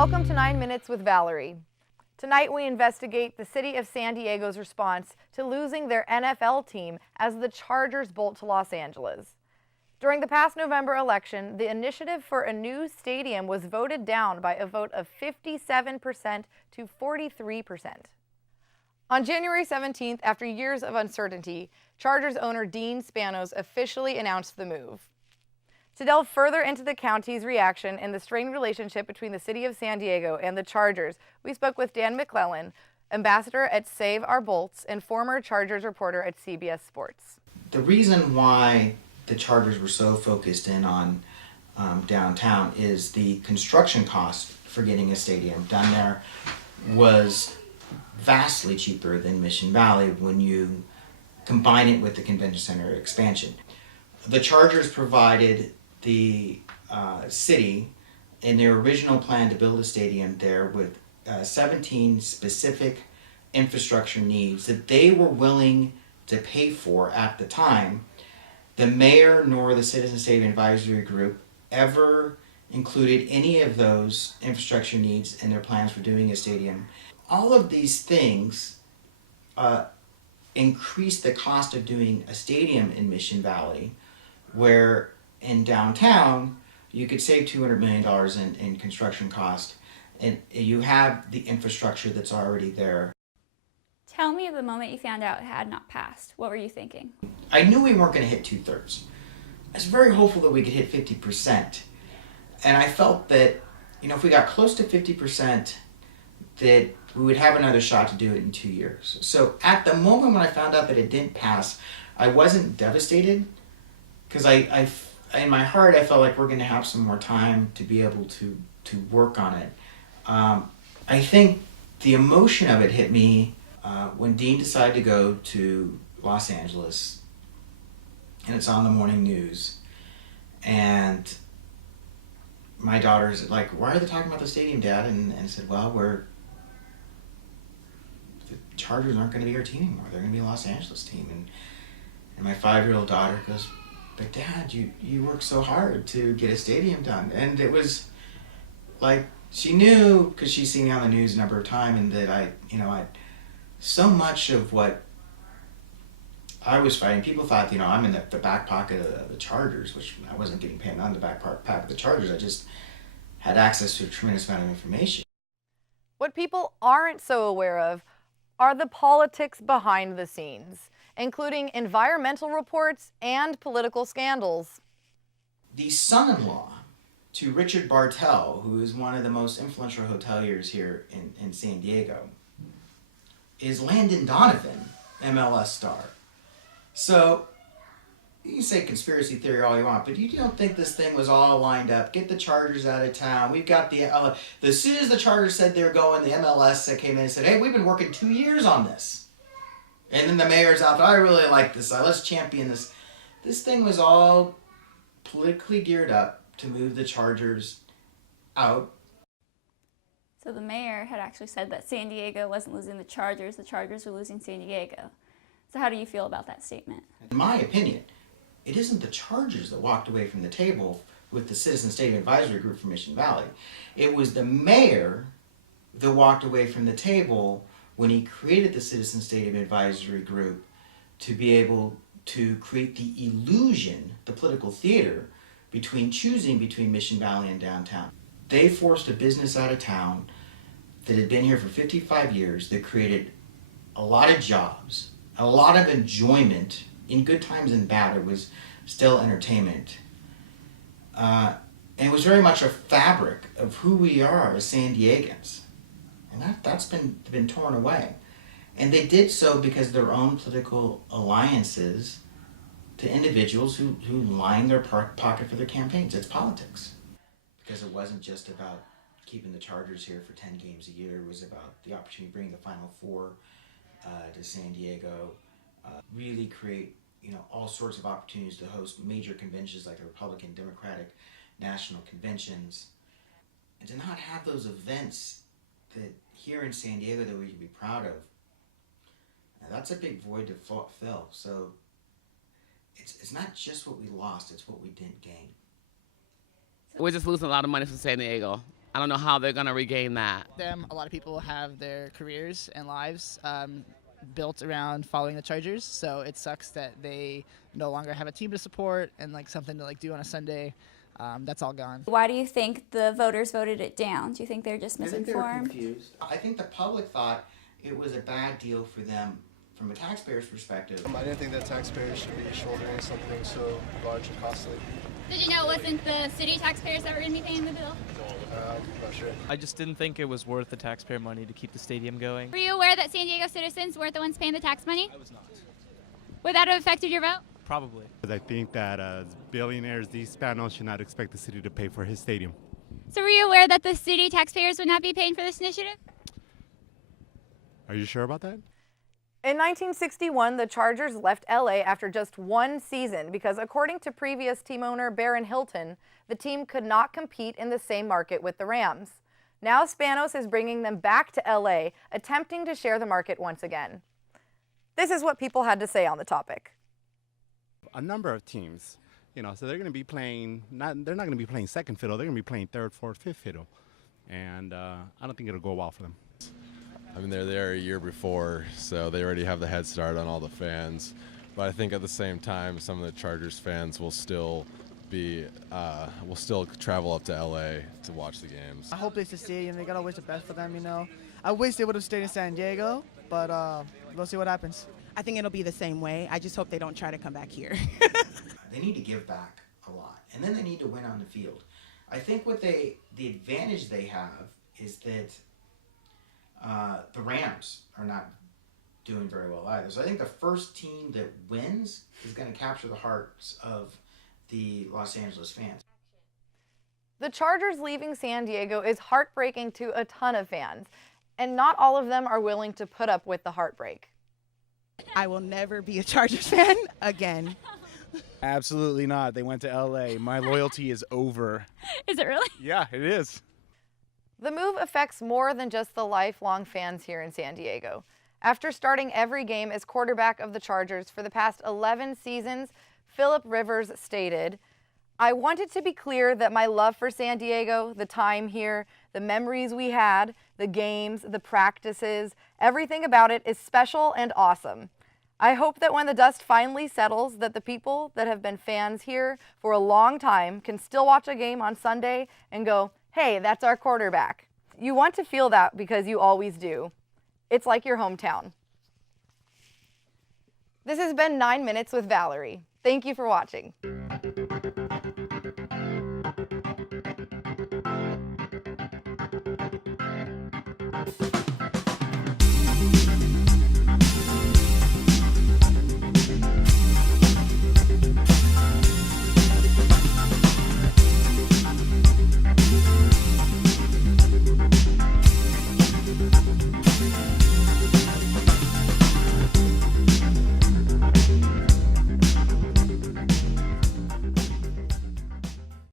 Welcome to 9 Minutes with Valerie. Tonight we investigate the city of San Diego's response to losing their NFL team as the Chargers bolt to Los Angeles. During the past November election, the initiative for a new stadium was voted down by a vote of 57% to 43%. On January 17th, after years of uncertainty, Chargers owner Dean Spanos officially announced the move. To delve further into the county's reaction and the strained relationship between the city of San Diego and the Chargers, we spoke with Dan McClellan, ambassador at Save Our Bolts and former Chargers reporter at CBS Sports. The reason why the Chargers were so focused in on downtown is the construction cost for getting a stadium done there was vastly cheaper than Mission Valley when you combine it with the convention center expansion. The Chargers provided the city in their original plan to build a stadium there with 17 specific infrastructure needs that they were willing to pay for at the time. The mayor nor the Citizen Stadium Advisory Group ever included any of those infrastructure needs in their plans for doing a stadium. All of these things increase the cost of doing a stadium in Mission Valley, where in downtown you could save $200 million in construction cost, and you have the infrastructure that's already there. Tell me of the moment you found out it had not passed. What were you thinking? I knew we weren't going to hit 2/3. I was very hopeful that we could hit 50%. And I felt that, if we got close to 50%, that we would have another shot to do it in 2 years. So at the moment when I found out that it didn't pass, I wasn't devastated, because I in my heart, I felt like we're going to have some more time to be able to work on it. I think the emotion of it hit me when Dean decided to go to Los Angeles, and it's on the morning news, and my daughter's like, "Why are they talking about the stadium, Dad?" And I said, "Well, the Chargers aren't going to be our team anymore. They're going to be a Los Angeles team." And my 5-year-old daughter goes, "But Dad, you worked so hard to get a stadium done." And it was like, she knew, because she's seen me on the news a number of times, and that I so much of what I was fighting, people thought, I'm in the back pocket of the Chargers, which I wasn't getting paid on the back pocket of the Chargers. I just had access to a tremendous amount of information. What people aren't so aware of are the politics behind the scenes, including environmental reports and political scandals. The son-in-law to Richard Bartell, who is one of the most influential hoteliers here in San Diego, is Landon Donovan, MLS star. So you can say conspiracy theory all you want, but you don't think this thing was all lined up? Get the Chargers out of town. We've got as soon as the Chargers said they're going, the MLS came in and said, "Hey, we've been working 2 years on this." And then the mayor's out there, "I really like this. Let's champion this." This thing was all politically geared up to move the Chargers out. So the mayor had actually said that San Diego wasn't losing the Chargers were losing San Diego. So how do you feel about that statement? In my opinion, it isn't the Chargers that walked away from the table with the Citizen Stadium Advisory Group from Mission Valley. It was the mayor that walked away from the table when he created the Citizen Stadium Advisory Group to be able to create the illusion, the political theater, choosing between Mission Valley and downtown. They forced a business out of town that had been here for 55 years, that created a lot of jobs, a lot of enjoyment, in good times and bad. It was still entertainment. And it was very much a fabric of who we are as San Diegans. And that's been torn away. And they did so because of their own political alliances to individuals who lined their pocket for their campaigns. It's politics. Because it wasn't just about keeping the Chargers here for 10 games a year. It was about the opportunity to bring the Final Four to San Diego, really create all sorts of opportunities to host major conventions like the Republican, Democratic, national conventions, and to not have those events that here in San Diego that we can be proud of. Now, that's a big void to fill. So it's not just what we lost, it's what we didn't gain. We're just losing a lot of money from San Diego. I don't know how they're going to regain that. A lot of people have their careers and lives built around following the Chargers, so it sucks that they no longer have a team to support and like something to like do on a Sunday. That's all gone. Why do you think the voters voted it down? Do you think they're just I think they were misinformed? confused. I think the public thought it was a bad deal for them from a taxpayer's perspective. I didn't think that taxpayers should be shouldering something so large and costly. Did you know it wasn't the city taxpayers that were going to be paying the bill? I'm not sure. I just didn't think it was worth the taxpayer money to keep the stadium going. Were you aware that San Diego citizens weren't the ones paying the tax money? I was not. Would that have affected your vote? Probably. I think that as billionaires, these Spanos should not expect the city to pay for his stadium. So were you aware that the city taxpayers would not be paying for this initiative? Are you sure about that? In 1961, the Chargers left LA after just one season because, according to previous team owner Baron Hilton, the team could not compete in the same market with the Rams. Now Spanos is bringing them back to LA, attempting to share the market once again. This is what people had to say on the topic. A number of teams, so they're going to be playing, they're not going to be playing second fiddle, they're going to be playing third, fourth, fifth fiddle. And I don't think it'll go well for them. I mean, they're there a year before, so they already have the head start on all the fans. But I think at the same time, some of the Chargers fans will still travel up to LA to watch the games. I hope it's the stadium. They gotta wish the best for them. I wish they would have stayed in San Diego, but we'll see what happens. I think it'll be the same way. I just hope they don't try to come back here. They need to give back a lot, and then they need to win on the field. I think the advantage they have is that the Rams are not doing very well either. So I think the first team that wins is going to capture the hearts of the Los Angeles fans. The Chargers leaving San Diego is heartbreaking to a ton of fans, and not all of them are willing to put up with the heartbreak. I will never be a Chargers fan again. Absolutely not. They went to LA. My loyalty is over. Is it really? Yeah, it is. The move affects more than just the lifelong fans here in San Diego. After starting every game as quarterback of the Chargers for the past 11 seasons, Philip Rivers stated, "I want it to be clear that my love for San Diego, the time here, the memories we had, the games, the practices, everything about it is special and awesome. I hope that when the dust finally settles, that the people that have been fans here for a long time can still watch a game on Sunday and go, hey, that's our quarterback." You want to feel that because you always do. It's like your hometown. This has been 9 Minutes with Valerie. Thank you for watching.